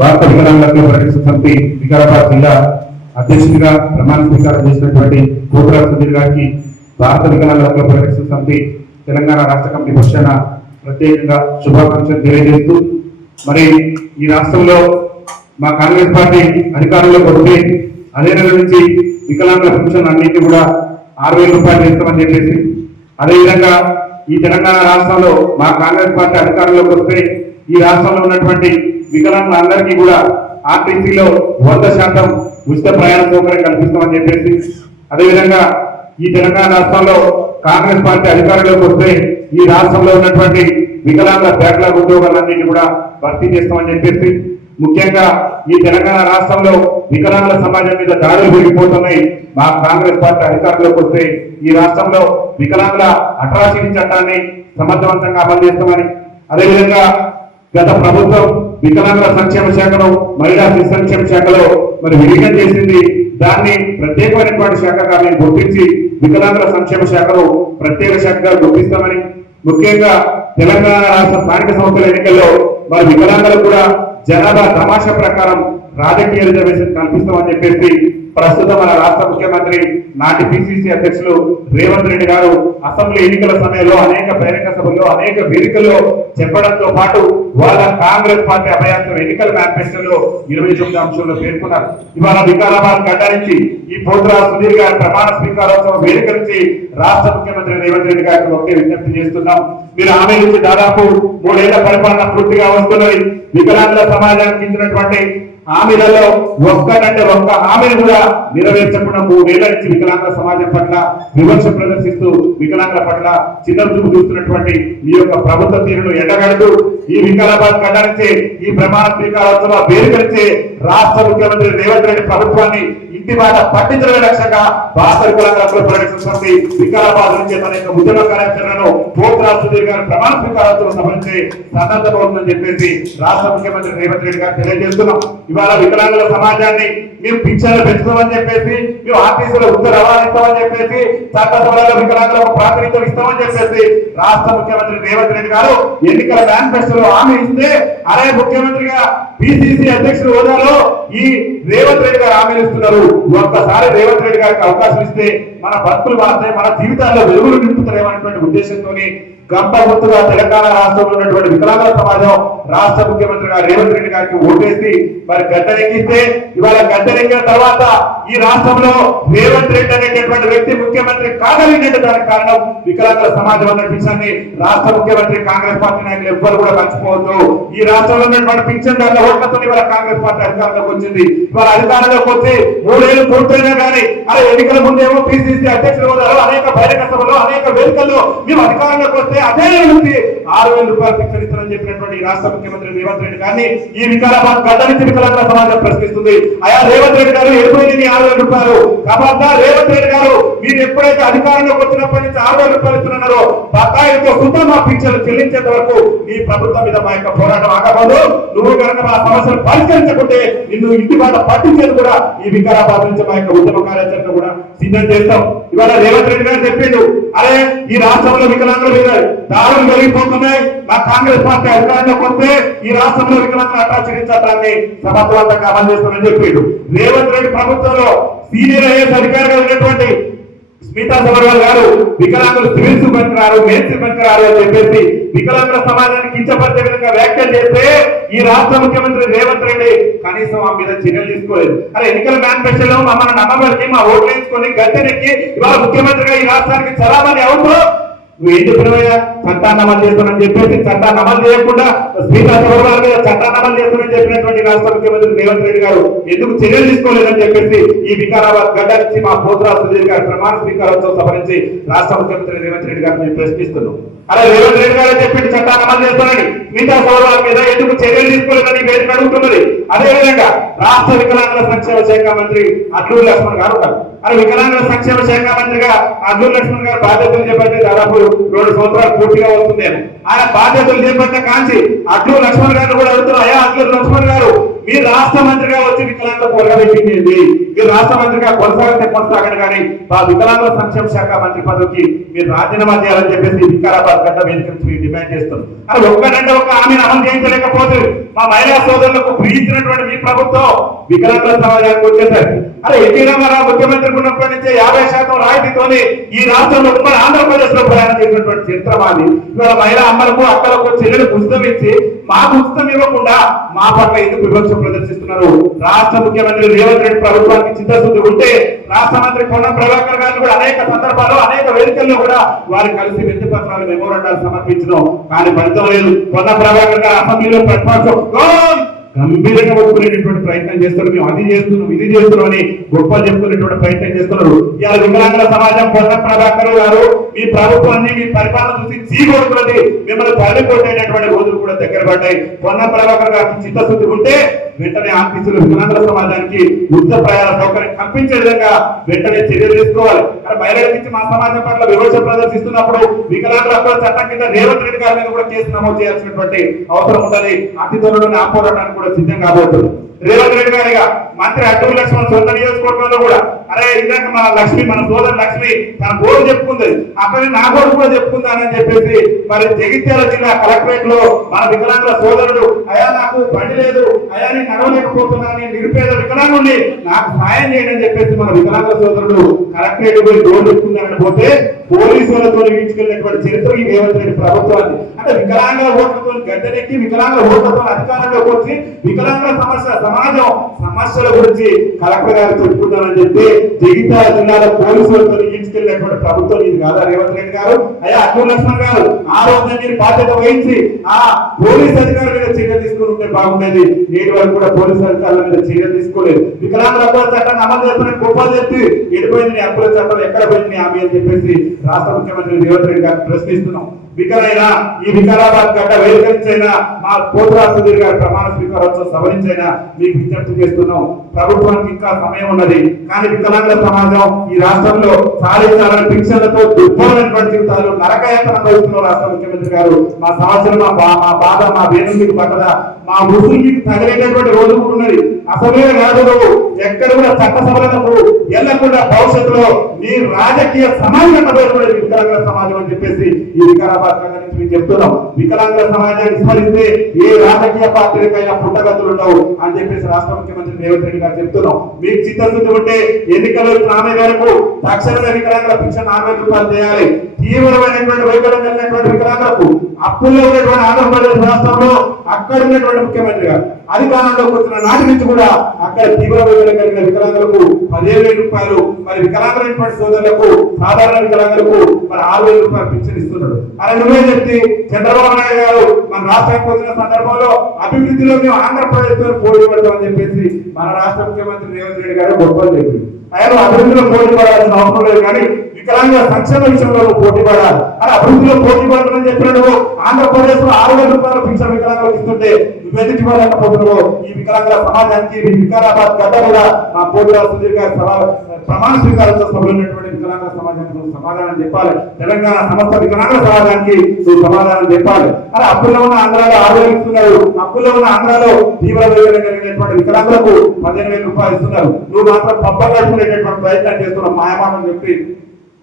భారత వికలాంగుల పరిరక్షణ సమితి వికారాబాద్ జిల్లా అధ్యక్షుడిగా ప్రమాణ స్వీకారం చేసినటువంటి కోట్ల సుధీర్ గారికి భారత వికలాంగుల పరిరక్షణ సమితి తెలంగాణ రాష్ట్ర కమిటీ పక్షాన ప్రత్యేకంగా శుభాకాంక్షలు తెలియజేస్తూ, మరి ఈ రాష్ట్రంలో మా కాంగ్రెస్ పార్టీ అధికారంలోకి వస్తే అదే నెల నుంచి వికలాంగుల పెన్షన్ అన్నింటినీ కూడా 6,000 రూపాయలు ఇస్తామని చెప్పేసి, అదేవిధంగా ఈ తెలంగాణ రాష్ట్రంలో మా కాంగ్రెస్ పార్టీ అధికారంలోకి వస్తే ఈ రాష్ట్రంలో ఉన్నటువంటి వికలాంగులందరికీ కూడా ఆర్టీసీలో 100% ఉచిత ప్రయాణ సౌకర్యం కల్పిస్తామని చెప్పేసి, అదేవిధంగా ఈ తెలంగాణ రాష్ట్రంలో కాంగ్రెస్ పార్టీ అధికారంలోకి వస్తే ఈ రాష్ట్రంలో ఉన్నటువంటి వికలాంగుల బ్యాక్లాగ్ ఉద్యోగాలన్నింటినీ కూడా భర్తీ చేస్తామని చెప్పేసి, ముఖ్యంగా ఈ తెలంగాణ రాష్ట్రంలో వికలాంగుల సమాజం మీద దాడులు పెరిగిపోతున్నాయి. మా కాంగ్రెస్ పార్టీ అధికారంలోకి వస్తే ఈ రాష్ట్రంలో వికలాంగుల అట్రాసిటీ చట్టాన్ని సమర్థవంతంగా అమలు చేస్తామని, అదేవిధంగా గత ప్రభుత్వం వికలాంగుల సంక్షేమ శాఖను మహిళా శిశు సంక్షేమ శాఖలో మరి విలీనం చేసింది. దాన్ని ప్రత్యేకమైనటువంటి శాఖగా మేము గుర్తించి వికలాంగుల సంక్షేమ శాఖను ప్రత్యేక శాఖగా గుర్తిస్తామని, ముఖ్యంగా తెలంగాణ రాష్ట్ర స్థానిక సంస్థల ఎన్నికల్లో మరి వికలాంగులకు కూడా జనాభా తమాషా ప్రకారం రాజకీయ రిజర్వేషన్ కల్పిస్తామని చెప్పేసి ప్రస్తుతం మన రాష్ట్ర ముఖ్యమంత్రి నాటి పిసిసి అధ్యక్షులు రేవంత్ రెడ్డి గారు అసెంబ్లీ ఎన్నికల సమయంలో అనేక బహిరంగ సభల్లో అనేక వేదికల్లో చెప్పడంతో పాటు వాళ్ళ కాంగ్రెస్ పార్టీ అభయాస్త్రం ఎన్నికల మేనిఫెస్టోలో 29 అంశాల్లో పేర్కొన్నారు. ఇవాళ వికారాబాద్ గడ్డ నుంచి ఈ పోతురా సుధీర్ గారి ప్రమాణ స్వీకారోత్సవం వేదిక నుంచి రాష్ట్ర ముఖ్యమంత్రి రేవంత్ రెడ్డి గారికి ఒకటే విజ్ఞప్తి చేస్తున్నాం. మీరు హామీ నుంచి దాదాపు 3 ఏళ్ల పరిపాలన పూర్తిగా వస్తున్నది. వికలాంగుల సమాజానికి ఇచ్చినటువంటి హామీలలో ఒక్కటంటే ఒక్క హామీని కూడా నెరవేర్చకుండా 3 ఏళ్ల నుంచి వికలాంగుల సమాజం పట్ల విమర్శ ప్రదర్శిస్తూ వికలాంగుల పట్ల చిన్నచూపు చూస్తున్నటువంటి ఈ యొక్క ప్రభుత్వ తీరును ఎండగడుతూ ఈ వికారాబాద్ గడ్డ నుంచి ఈ ప్రమాణ స్వీకారోత్సవ వేదిక నుంచి రాష్ట్ర ముఖ్యమంత్రి రేవంత్ రెడ్డి ప్రభుత్వాన్ని ఇంటి బాట పట్టించడమే లక్ష్యంగా భారత వికలాంగుల పరిరక్షణ సమితి వికారాబాద్ నుంచి తన యొక్క ఉద్యమ కార్యాచరణను పోతురా సుధీర్ గారి ప్రమాణ స్వీకారోత్సవం సభ నుంచి సన్నద్ధమవుతుందని చెప్పేసి రాష్ట్ర ముఖ్యమంత్రి రేవంత్ రెడ్డి గారు తెలియజేస్తున్నాం. ఇవాళ వికలాంగుల సమాజాన్ని మేము పింఛన్లు పెంచుతామని చెప్పేసి, మేము ఆర్టీసీలో ఉత్తర రవాణా ఇస్తామని చెప్పేసి, చట్టసభలలో వికలాంగులకు ప్రాతినిధ్యం ఇస్తామని చెప్పేసి రాష్ట్ర ముఖ్యమంత్రి రేవంత్ రెడ్డి గారు ఎన్నికల మేనిఫెస్టోలో హామీ ఇస్తే, అరే ముఖ్యమంత్రిగా పిసిసి అధ్యక్షుడు హోదాలో ఈ రేవంత్ రెడ్డి గారు హామీలు ఇస్తున్నారు. ఒక్కసారి రేవంత్ రెడ్డి గారికి అవకాశం ఇస్తే మన బతుకులు మారుతాయి, మన జీవితాల్లో వెలుగులు నింపుతారేమనేటువంటి ఉద్దేశంతో గంప గుర్తుగా తెలంగాణ రాష్ట్రంలో ఉన్నటువంటి వికలాంగుల సమాజం రాష్ట్ర ముఖ్యమంత్రిగా రేవంత్ రెడ్డి గారికి ఓటేసి మరి గద్దెనెక్కిస్తే, ఇవాళ గద్దెనెక్కిన తర్వాత ఈ రాష్ట్రంలో రేవంత్ రెడ్డి అనేటటువంటి వ్యక్తి ముఖ్యమంత్రి కాగలిగినట్టు దానికి కారణం వికలాంగుల సమాజం అన్న విషయాన్ని రాష్ట్ర ముఖ్యమంత్రి కాంగ్రెస్ పార్టీ నాయకులు ఎవ్వరు కూడా మర్చిపోవద్దు. ఈ రాష్ట్రంలో ఉన్నటువంటి పింఛన్దారుల ఓట్లతో ఇవాళ కాంగ్రెస్ పార్టీ అధికారంలోకి వచ్చింది. ఇవాళ అధికారంలోకి వచ్చి 3 ఏళ్లు పూర్తయినా కానీ అదే ఎన్నికల ముందేమో పిసిసి అధ్యక్షులు హోదాలో అనేక బహిరంగ సభలో అనేక వేదికల్లో మేము అధికారంలోకి వస్తే అదే నుంచి 6,000 రూపాయలు పింఛన్ ఇస్తారని చెప్పినటువంటి రాష్ట్ర ముఖ్యమంత్రి రేవంత్ రెడ్డి గారిని ఈ వికారాబాద్ గడ్డ నుంచి వికలాంగుల సమాజం ప్రశ్నిస్తుంది. అయా రేవంత్ రెడ్డి గారు ఎడిపోయింది 6,000 రూపాయలు కాబట్టి రేవంత్ రెడ్డి గారు మీరు ఎప్పుడైతే అధికారంలోకి వచ్చినప్పటి నుంచి 6,000 రూపాయలు ఇస్తున్నారో బకాయిలతో సుతం మా పింఛన్లు చెల్లించేంత వరకు ఈ ప్రభుత్వం మీద మా యొక్క పోరాటం ఆగబోదు. నువ్వు కనుక మా సమస్యలు పరిష్కరించకుంటే నిన్ను ఇంటి బాట పట్టించేది కూడా ఈ వికారాబాద్ నుంచి మా యొక్క ఉద్యమ కార్యాచరణ కూడా సిద్ధం చేస్తాం. ఇవాళ రేవంత్ రెడ్డి గారు చెప్పిండు, అరే ఈ రాష్ట్రంలో వికలాంగుల మీద దాడులు జరిగిపోతున్నాయి, మా కాంగ్రెస్ పార్టీ అధికారంలోకి వస్తే ఈ రాష్ట్రంలో వికలాంగుల అట్రాసిటీ చట్టాన్ని సమర్థవంతంగా అమలు చేస్తామని చెప్పిండు. రేవంత్ రెడ్డి ప్రభుత్వంలో సీనియర్ ఐఏఎస్ అధికారిగా ఉన్నటువంటి స్మితా సబర్వాల్ గారు వికలాంగులు సివిల్స్ పనికిరారు, మెయిన్స్ పనికిరారు అని చెప్పేసి వికలాంగుల సమాజాన్ని కించపరిచే విధంగా వ్యాఖ్యలు చేస్తే ఈ రాష్ట్ర ముఖ్యమంత్రి రేవంత్ రెడ్డి కనీసం ఆ మీద చర్యలు తీసుకోలేదు. అరే ఎన్నికల మేనిఫెస్టోలో మమ్మల్ని నమ్మబడికి మా ఓట్లు వేసుకొని గద్దెనెక్కి ఇవాళ ముఖ్యమంత్రిగా ఈ రాష్ట్రానికి చలామణి అవుతూ నువ్వు ఏం చెప్పినవయ్యా చట్టాన్ని అమలు చేస్తానని చెప్పేసి చట్టాన్ని అమలు చేయకుండా స్పీకర్ సభల మీద చట్టాన్ని అమలు చేస్తానని చెప్పినటువంటి రాష్ట్ర ముఖ్యమంత్రి రేవంత్ రెడ్డి గారు ఎందుకు చర్యలు తీసుకోలేదని చెప్పేసి ఈ వికారాబాద్ గడ్డ నుంచి మా పోతురా సుధీర్ గారి ప్రమాణ స్వీకారోత్సవ సభ నుంచి రాష్ట్ర ముఖ్యమంత్రి రేవంత్ రెడ్డి గారిని మేము ప్రశ్నిస్తున్నాం. అలా రేవంత్ రెడ్డి గారు చెప్పింది చట్టాన్ని అమలు చేస్తానని మిగతా సభల మీద ఎందుకు చర్యలు తీసుకోలేదని వేదిక అడుగుతున్నది. అదేవిధంగా రాష్ట్ర వికలాంగుల సంక్షేమ శాఖ మంత్రి అడ్లూరి లక్ష్మణ్ గారు ఉన్నారు. అలా వికలాంగుల సంక్షేమ శాఖ మంత్రిగా అడ్లూరి లక్ష్మణ్ గారు బాధ్యతలు చేపట్టి దాదాపు 2 సంవత్సరాలు పూర్తిగా వస్తుంది. ఆయన బాధ్యతలు చేపట్టిన కాంచి అడ్లూరి లక్ష్మణ్ గారు కూడా అడుగుతున్నారు, అయ్యా అడ్లూరి లక్ష్మణ్ గారు మీరు రాష్ట్ర మంత్రిగా వచ్చి వికలాంగులకు ఒరగబెట్టింది, మీరు రాష్ట్ర మంత్రిగా కొనసాగండి కానీ ఆ వికలాంగుల సంక్షేమ శాఖ మంత్రి పదవికి మీరు రాజీనామా చేయాలని చెప్పేసి వికారాబాద్ గడ్డ వేదిక నుంచి మీరు డిమాండ్ చేస్తారు. అది ఒక్కటంటే ఒక హామీని అమలు చేయించలేకపోతే మా మహిళా సోదరులకు ఫ్రీ ఇచ్చినటువంటి మీ ప్రభుత్వం వికలాంగుల సమాజానికి వచ్చేసరికి అరే ఎన్టీ రామారావు ముఖ్యమంత్రి ఉన్నప్పటి నుంచి 50% రాయితీతోని ఈ రాష్ట్రంలో ఉమ్మడి ఆంధ్రప్రదేశ్ లో ప్రయాణం చేసినటువంటి చరిత్ర మాది. ఇవాళ మహిళా అమ్మలకు అక్కలకు చెల్లెలకు ఉచితం ఇచ్చి మాకు ఉచితం ఇవ్వకుండా మా పట్ల ఎందుకు వివక్ష ప్రదర్శిస్తున్నారు? రాష్ట్ర ముఖ్యమంత్రి రేవంత్ రెడ్డి ప్రభుత్వానికి చిత్తశుద్ధి ఉంటే రాష్ట్ర మంత్రి పొన్నం ప్రభాకర్ గారు కూడా అనేక సందర్భాల్లో అనేక వేదికల్లో కూడా వారు కలిసి వినతి పత్రాలు మెమోరాండాలు సమర్పించడం కానీ ఫలితం లేదు. పొన్నం ప్రభాకర్ గారు అసెంబ్లీలో ప్రతిపక్షం గంభీరంగా ఒప్పుకునేటువంటి ప్రయత్నం చేస్తారు. మేము అది చేస్తున్నాం ఇది చేస్తున్నాం అని గొప్పలు చెప్పుకునేటువంటి ప్రయత్నం చేస్తున్నారు. ఇవాళ వికలాంగుల సమాజం పొన్నం ప్రభాకర్ గారు మీ ప్రభుత్వాన్ని మీ పరిపాలన చూసి చీకొడుతున్నది మిమ్మల్ని తల్లికొట్టేటటువంటి రోజులు కూడా దగ్గర పడ్డాయి. పొన్నం ప్రభాకర్ గారికి చిత్తశుద్ధి ఉంటే వెంటనే ఆఫీసులు వికలాంగుల సమాజానికి ఉచిత ప్రయాణ సౌకర్యం కల్పించే విధంగా వెంటనే చర్యలు తీసుకోవాలి. కానీ మహిళలకు ఇచ్చి మా సమాజం పట్ల వివక్ష ప్రదర్శిస్తున్నప్పుడు వికలాంగుల హక్కుల చట్టం కింద రేవంత్ రెడ్డి గారి మీద కూడా కేసు నమోదు చేయాల్సినటువంటి అవసరం ఉండాలి. అతి త్వరలోనే ఆ పోరాటానికి కూడా సిద్ధం కాబోతుంది. రేవంత్ రెడ్డి గారిగా మంత్రి అడ్డూరి లక్ష్మణ్ సొంత నియోజకవర్గంలో కూడా అరే ఇందాక మన లక్ష్మి మన సోదరు లక్ష్మి తన గోడు చెప్పుకుంది అక్కడే నా గోడు కూడా చెప్పుకుందానని చెప్పేసి మరి జగిత్యాల జిల్లా కలెక్టరేట్ లో మన వికలాంగుల సోదరుడు అయా నాకు బండి లేదు అయా నేను నడవలేకపోతున్నాను నిరుపేద వికలాంగుడిని నాకు సాయం చేయండి అని చెప్పేసి మన వికలాంగుల సోదరుడు కలెక్టరేట్ పోయి గోడు చెప్పుకుందానని పోతే పోలీసులతో వీడ్చుకెళ్ళినటువంటి చరిత్ర ఈ రేవంత్ రెడ్డి ప్రభుత్వాన్ని. అంటే వికలాంగుల ఓట్లతో గద్దెనెక్కి వికలాంగుల ఓట్లతో అధికారంలోకి వచ్చి వికలాంగుల సమాజం సమస్యల గురించి కలెక్టర్ గారు చెప్పుకుంటానని చెప్పి జగిత్యాల జిల్లాలో పోలీసులతో ఈడ్చుకెళ్ళినటువంటి ప్రభుత్వం ఇది కాదా రేవంత్ రెడ్డి గారు? అయ్యా అడ్డూరి లక్ష్మణ్ గారు ఆ రోజున మీరు బాధ్యత వహించి ఆ పోలీస్ అధికారుల మీద చర్య తీసుకుని ఉంటే బాగుండేది. నేటి వరకు కూడా పోలీసు అధికారుల మీద చర్య తీసుకోలేదు. వికలాంగుల హక్కుల చట్టాన్ని అమలు చేస్తున్న గొప్పలు చెప్పి ఎడిపోయింది నీ హక్కుల చట్టం ఎక్కడ పోయింది నీ హామీ అని చెప్పేసి రాష్ట్ర ముఖ్యమంత్రి రేవంత్ రెడ్డి గారిని ప్రశ్నిస్తున్నాం. వికలైనా ఈ వికారాబాద్ గడ్డ వేదికైనా మా పోతురాజు సుధీర్ గారి ప్రమాణ స్వీకారోత్సవం సవరించైనా మీకు విజ్ఞప్తి చేస్తున్నాం. ప్రభుత్వానికి ఇంకా సమయం ఉన్నది కానీ వికలాంగుల సమాజం ఈ రాష్ట్రంలో సాధించాలని పింఛన్లతో దుర్భరమైనటువంటి జీవితాలు నరకయాత్ర అనుభవిస్తున్న రాష్ట్ర ముఖ్యమంత్రి గారు మా సమస్యలు మా బాధ మా వేదం మీకు పట్టదా మా ఉసురు మీకు తగిలేటటువంటి రోజు కూడా ఉన్నది. అసలే కాదు ఎక్కడ కూడా చట్టసభలకు ఎల్లకుండా భవిష్యత్తులో మీ రాజకీయ సమాజం వికలాంగుల సమాజం అని చెప్పేసి ఈ వికారాబాద్ నుంచి చెప్తున్నాం. వికలాంగుల సమాజాన్ని స్మరిస్తే ఏ రాజకీయ పార్టీలకైనా పుట్టగతులు ఉండవు అని చెప్పేసి రాష్ట్ర ముఖ్యమంత్రి రేవంత్ రెడ్డి గారు చెప్తున్నాం. మీకు చిత్తశుద్ధి ఉంటే ఎన్నికలు హామీ మేరకు తక్షణమే వికలాంగుల పింఛన్ 6000 రూపాయలు చేయాలి. తీవ్రమైనటువంటి వైకల్యం కలిగినటువంటి వికలాంగులకు అప్పుల్లో ఉన్నటువంటి ఆంధ్రప్రదేశ్ రాష్ట్రంలో అక్కడ ఉన్నటువంటి ముఖ్యమంత్రి గారు అధికారంలోకి వచ్చిన నాటి నుంచి కూడా అక్కడ తీవ్ర వైకల్యం కలిగిన వికలాంగులకు 10000 రూపాయలు మరి వికలాంగులైనటువంటి సోదరులకు సాధారణ వికలాంగులకు మరి 6000 రూపాయలు పింఛన్ ఇస్తున్నాడు. అలా నువ్వే చెప్తే చంద్రబాబు నాయుడు గారు మన రాష్ట్రానికి వచ్చిన సందర్భంలో అభివృద్ధిలో మేము ఆంధ్రప్రదేశ్ తో పోటీ పడతామని చెప్పేసి మన రాష్ట్ర ముఖ్యమంత్రి రేవంత్ రెడ్డి గారు గొప్పలు చెప్పింది. ఆయన అభివృద్ధిలో పోటీ పడాల్సిన అవసరం లేదు కానీ వికలాంగుల సంక్షేమ విషయంలో పోటీ పడాలి. అని అభివృద్ధిలో పోటీ పడాలని చెప్పినట్టు ఆంధ్రప్రదేశ్ లో 6000 రూపాయల పింఛన్ వికలాంగులకు ఇస్తుంటే నువ్వెందుకు ఇవ్వలేకపోతున్నావు? ఈ వికలాంగుల సమాజానికి వికారాబాద్ గడ్డ మీద మా పోతురాజు సుధీర్ గారి ప్రమాణ స్వీకారంతో సభలో ఉన్నటువంటి వికలాంగుల సమాజానికి నువ్వు సమాధానం చెప్పాలి. తెలంగాణ సమస్త వికలాంగుల సమాజానికి నువ్వు సమాధానం చెప్పాలి. అలా అప్పుల్లో ఉన్న ఆంధ్రాలో 6000 ఇస్తున్నారు. అప్పుల్లో ఉన్న ఆంధ్రాలో తీవ్ర వైకల్యం కలిగినటువంటి వికలాంగులకు 15000 రూపాయలు ఇస్తున్నారు. నువ్వు మాత్రం పబ్బం కట్టుకునేటటువంటి ప్రయత్నం చేస్తున్నావు. మాయమాటం చెప్పి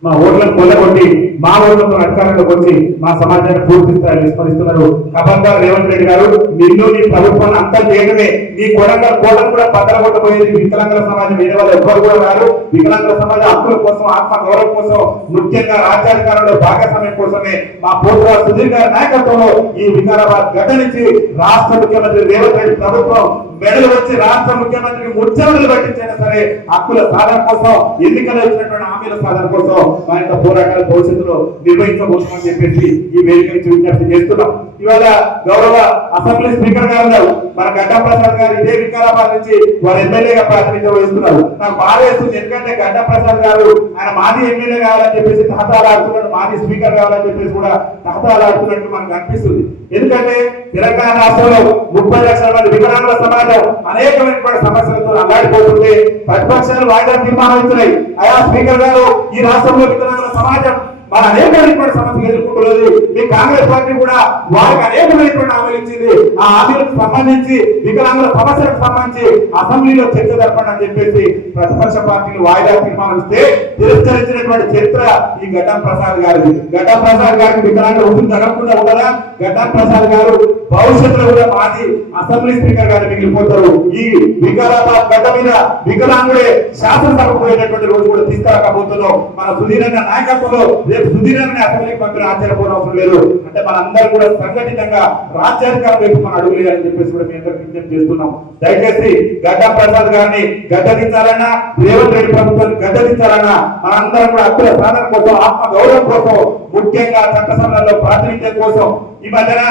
మా ఓట్లను కొల్లగొట్టి మా ఓట్లతో అధికారంలోకి వచ్చి మా సమాజాన్ని పూర్తి స్థాయిలో విస్మరిస్తున్నారు. ఖబర్దార్ రేవంత్ రెడ్డి గారు నిన్ను నీ ప్రభుత్వాన్ని అంతం చేయడమే నీ కోటను కూడా పక్కనగొట్టబోయేది వికలాంగుల సమాజం వేరే వాళ్ళు ఎవ్వరు కూడా రారు. వికలాంగుల సమాజ హక్కుల కోసం ఆత్మ గౌరవం కోసం ముఖ్యంగా రాజ్యాధికారంలో భాగస్వామ్యం కోసమే మా పోతురాజు సుధీర్ గారి నాయకత్వంలో ఈ వికారాబాద్ గడ్డ నుంచి రాష్ట్ర ముఖ్యమంత్రి రేవంత్ రెడ్డి ప్రభుత్వం మెడలు వచ్చి రాష్ట్ర ముఖ్యమంత్రికి ముచ్చమలు పట్టించైనా సరే హక్కుల సాధన కోసం ఎన్నికలు వచ్చినటువంటి హామీల సాధన కోసం మా యొక్క పోరాటాలు భవిష్యత్తులో నిర్వహించబోతున్నామని చెప్పేసి ఈ వేదిక నుంచి విజ్ఞప్తి చేస్తున్నాం. ఇవాళ గౌరవ అసెంబ్లీ స్పీకర్ గారు ఉన్నారు మన గడ్డా ప్రసాద్ గారు ఇదే వికారాబాద్ నుంచి వారు ఎమ్మెల్యేగా ప్రాతినిధ్యం వహిస్తున్నారు. నాకు బాధ వేస్తుంది ఎందుకంటే గడ్డా ప్రసాద్ గారు ఆయన మాజీ ఎమ్మెల్యే కావాలని చెప్పేసి తహతాలాడుతున్నట్టు మాజీ స్పీకర్ కావాలని చెప్పేసి కూడా తహతాలాడుతున్నట్టు మనకు అనిపిస్తుంది. ఎందుకంటే తెలంగాణ రాష్ట్రంలో 30 లక్షల మంది వికలాంగుల సమాజం అనేకమైనటువంటి సమస్యలతో అల్లాడిపోతుంటే ప్రతిపక్షాలు వాయిదా తీర్మానం ఇస్తున్నాయి. అయా స్పీకర్ గారు ఈ రాష్ట్రంలో వికలాంగుల సమాజం మన అనేకమైనటువంటి సమస్యలు ఎదుర్కొంటున్నది. మీ కాంగ్రెస్ పార్టీ కూడా వారికి అనేకమైనటువంటి హామీలు ఇచ్చింది. ఆ హామీలకు సంబంధించి వికలాంగుల సమస్యలకు సంబంధించి అసెంబ్లీలో చర్చ జరపండి అని చెప్పేసి ప్రతిపక్ష పార్టీలు వాయిదా తీర్మానం ఇస్తే తిరస్కరించినటువంటి చరిత్ర ఈ ఘటం ప్రసాద్ గారిది. ఘటం ప్రసాద్ గారికి వికలాంగుల వృత్తులు జరగకుండా ఉండదా? ఘటం ప్రసాద్ గారు భవిష్యత్తులో కూడా మాజీ అసెంబ్లీ స్పీకర్ గారు మిగిలిపోతారు. ఈ వికారాబాద్ గడ్డ మీద వికలాంగుడే శాసనసభకు పోయేటటువంటి రోజు కూడా తీసుకురాకపోతున్నాం. మన సుధీరన్న నాయకత్వంలో రేపు సుధీరన్న అసెంబ్లీకి పంపిన ఆశ్చర్యపోవడం అవసరం లేదు. అంటే మనందరూ కూడా సంఘటితంగా రాజ్యాధికారం వైపు మనం అడుగులేదని చెప్పేసి కూడా మీ అందరికీ విజ్ఞప్తి చేస్తున్నాం. దయచేసి గడ్డ ప్రసాద్ గారిని గద్దెదించాలన్నా, రేవంత్ రెడ్డి ప్రభుత్వాన్ని గద్దెదించాలన్నా మనందరం కూడా హక్కుల సాధన కోసం, ఆత్మ గౌరవం కోసం, ముఖ్యంగా చట్టసభలలో ప్రాతినిధ్యం కోసం ఈ మధ్యన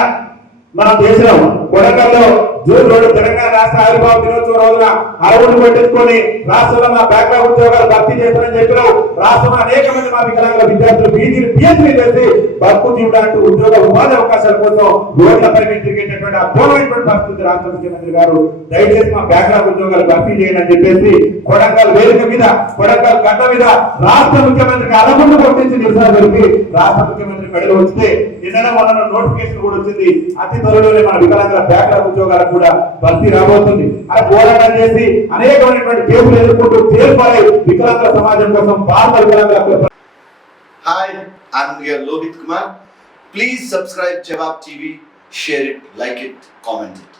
మన దేశం కొడంగల్లో జూన్ 2 తెలంగాణ రాష్ట్ర ఆవిర్భావ దినోత్సవం రోజున అరవులు పట్టించుకొని రాష్ట్రంలో మా బ్యాక్లాగ్ ఉద్యోగాలు భర్తీ చేస్తారని చెప్పినావు. రాష్ట్రంలో అనేక మంది మా వికలాంగుల విద్యార్థులు పిహెచ్డీ చేసి బతుకు జీవడానికి ఉద్యోగ ఉపాధి అవకాశాల కోసం రోడ్లపై తిరిగేటటువంటి అద్భుతమైనటువంటి పరిస్థితి రాష్ట్ర ముఖ్యమంత్రి గారు దయచేసి మా బ్యాక్లాగ్ ఉద్యోగాలు భర్తీ చేయండి అని చెప్పేసి కొడంగల్ వేదిక మీద, కొడంగల్ గడ్డ మీద రాష్ట్ర ముఖ్యమంత్రికి అరగుండు కొట్టించి నిరసన జరిపి రాష్ట్ర ముఖ్యమంత్రి మెడలు వస్తే నిన్న మొన్న నోటిఫికేషన్ కూడా వచ్చింది. అతి త్వరలోనే మన వికలాంగుల బ్యాక్లాగ్ ఉద్యోగాలకు కూడా భర్తీ రాబోతుంది. అలా పోరాటం చేసి అనేకమైనటువంటి కేసులు ఎదుర్కొంటూ చేరుకోవాలి వికలాంగుల సమాజం కోసం భారత వికలాంగుల. Hi, I'm here Lohit Kumar. Please subscribe Jawab TV, share it, like it, comment it.